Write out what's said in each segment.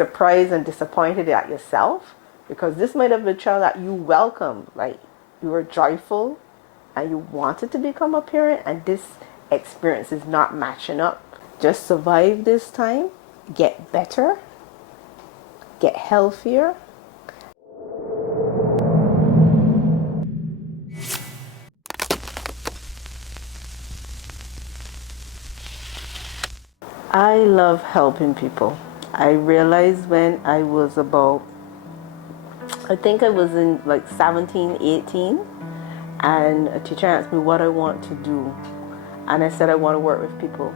surprised and disappointed at yourself, because this might have been a child that you welcomed, like you were joyful and you wanted to become a parent, and this experience is not matching up. Just survive this time, get better, get healthier. I love helping people. I realized when I was about, I think I was in like 17, 18, and a teacher asked me what I want to do. And I said I want to work with people.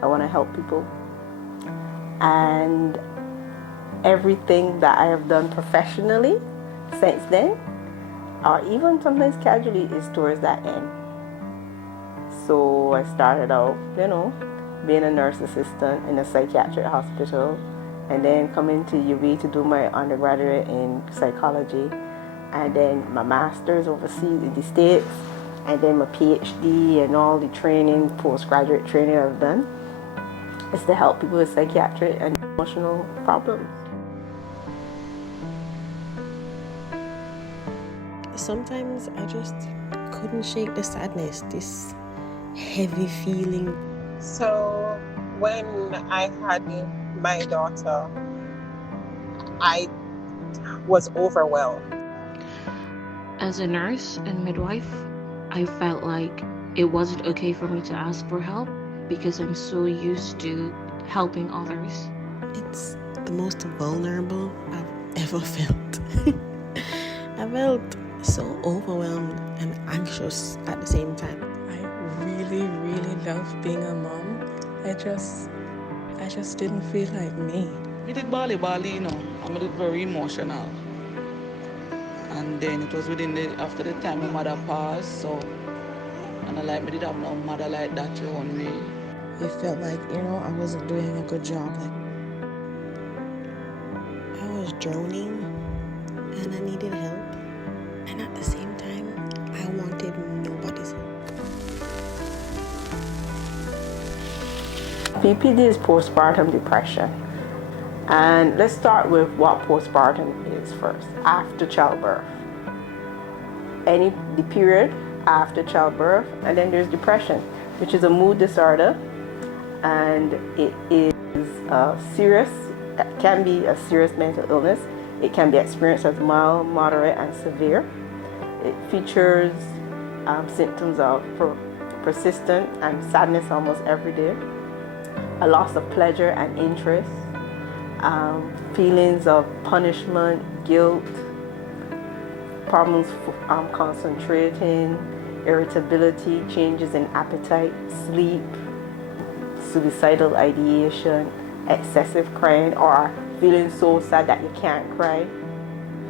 I want to help people. And everything that I have done professionally since then, or even sometimes casually, is towards that end. So I started out, being a nurse assistant in a psychiatric hospital, and then coming to UB to do my undergraduate in psychology, and then my master's overseas in the States, and then my PhD and all the training, postgraduate training I've done is to help people with psychiatric and emotional problems. Sometimes I just couldn't shake the sadness, this heavy feeling. So when I had my daughter, I was overwhelmed. As a nurse and midwife, I felt like it wasn't okay for me to ask for help because I'm so used to helping others. It's the most vulnerable I've ever felt. I felt so overwhelmed and anxious at the same time. I really, really love being a mom. I just didn't feel like me. I did bali, and I did very emotional. And then it was after the time my mother passed, so, and I did have no mother like that around me. It felt like, I wasn't doing a good job. I was drowning and I needed help. And at the same time, I wanted nobody's help. PPD is postpartum depression. And let's start with what postpartum is first. After childbirth. The period after childbirth. And then there's depression, which is a mood disorder. And it is can be a serious mental illness. It can be experienced as mild, moderate, and severe. It features symptoms of persistent and sadness almost every day, a loss of pleasure and interest, feelings of punishment, guilt, problems concentrating, irritability, changes in appetite, sleep, suicidal ideation, excessive crying, or feeling so sad that you can't cry.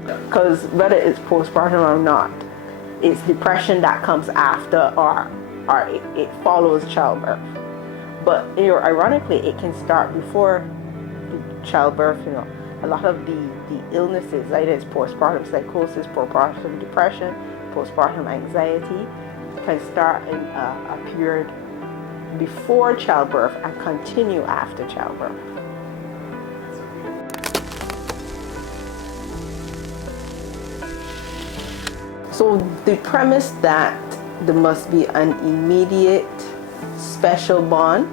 Because whether it's postpartum or not, it's depression that comes after or it follows childbirth. But ironically, it can start before childbirth. A lot of the illnesses, either it's postpartum psychosis, postpartum depression, postpartum anxiety, can start in a period before childbirth and continue after childbirth. So the premise that there must be an immediate special bond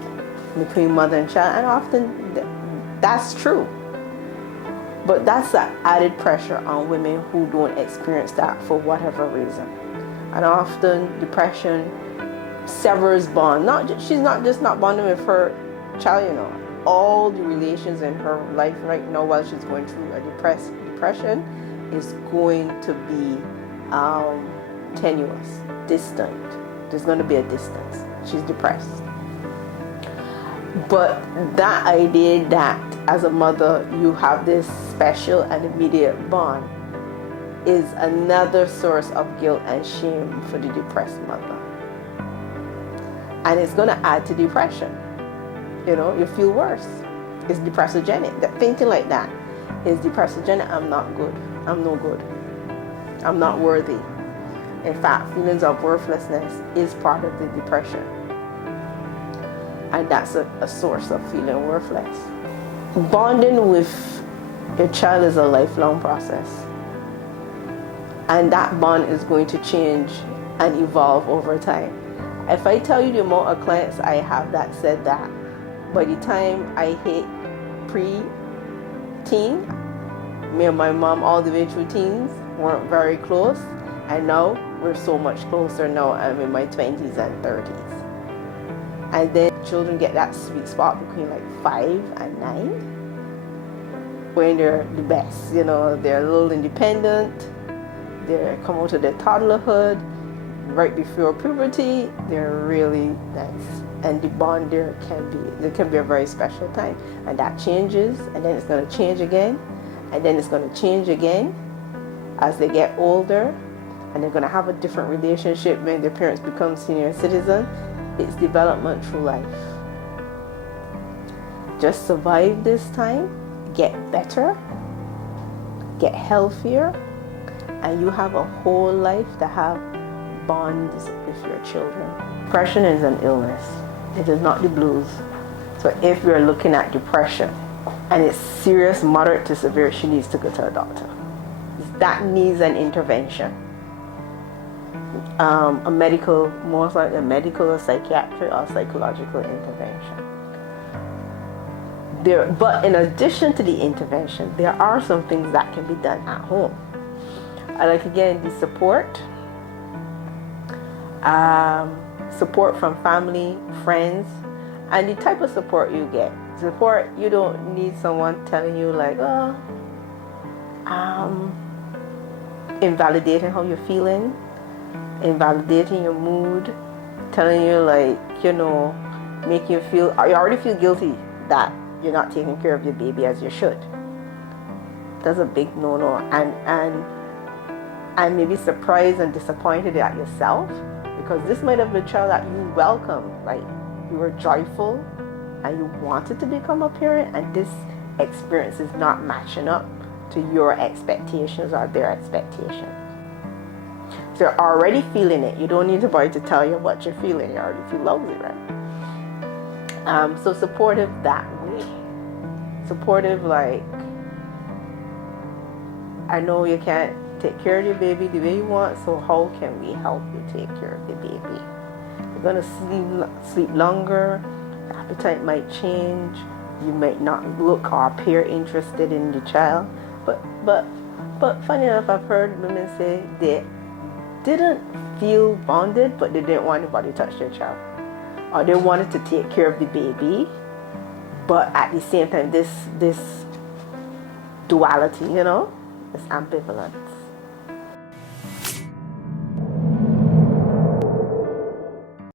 between mother and child, and often that's true. But that's the added pressure on women who don't experience that for whatever reason. And often depression severs bond. She's not just not bonding with her child, all the relations in her life right now while she's going through a depression is going to be tenuous, distant. There's going to be a distance. She's depressed. But that idea that as a mother you have this special and immediate bond is another source of guilt and shame for the depressed mother. And it's going to add to depression. You feel worse. It's depressogenic. That thinking like that is depressogenic. I'm not good. I'm no good. I'm not worthy. In fact, feelings of worthlessness is part of the depression. And that's a source of feeling worthless. Bonding with Your child is a lifelong process. And that bond is going to change and evolve over time. If I tell you the amount of clients I have that said that, by the time I hit pre-teen, me and my mom all the way through teens weren't very close, and now we're so much closer now. I'm in my 20s and 30s. And then children get that sweet spot between like 5 and 9 when they're the best. You know, they're a little independent, they come out of their toddlerhood, right before puberty, they're really nice. And the bond there can be a very special time. And that changes, and then it's going to change again, and then it's going to change again as they get older, and they're going to have a different relationship when their parents become senior citizens. It's development through life. Just survive this time, get better, get healthier, and you have a whole life to have bonds with your children. Depression is an illness. It is not the blues. So if you're looking at depression and it's serious, moderate to severe, she needs to go to a doctor. That needs an intervention. Most like a medical or psychiatric or psychological intervention. But in addition to the intervention, there are some things that can be done at home. Like again, the support from family, friends, and the type of support you get. Support, you don't need someone telling you like, invalidating how you're feeling, invalidating your mood, telling you like, make you feel, you already feel guilty that you're not taking care of your baby as you should. That's a big no-no. And maybe surprised and disappointed at yourself, because this might have been a child that you welcomed, like you were joyful and you wanted to become a parent, and this experience is not matching up to your expectations or their expectations. So you're already feeling it. You don't need anybody to tell you what you're feeling. You already feel lousy, right? So supportive that way. Supportive like, I know you can't take care of your baby the way you want, so how can we help you take care of the baby? You're going to sleep longer, the appetite might change, you might not look or appear interested in the child. But funny enough, I've heard women say they didn't feel bonded, but they didn't want anybody to touch their child. Or they wanted to take care of the baby, but at the same time, this duality, this ambivalence.